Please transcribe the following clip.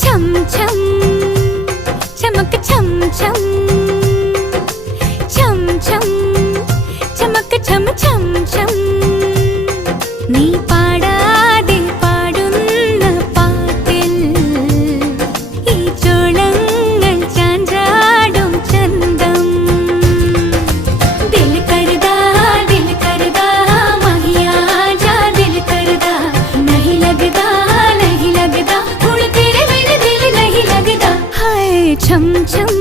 छम छम चमक छम छम छम छम चमक छम छम छम नी പാടാതെ പാടുന്ന പാട്ടിൽ ഈ ചോളങ്ങൾ ചാഞ്ചാടും ചന്തം ദിൽ കർദാ മഹിയാ ജാ ദിൽ കർദാ नहीं लगदा हुण तेरे बिन दिल नहीं लगदा हाय छम छम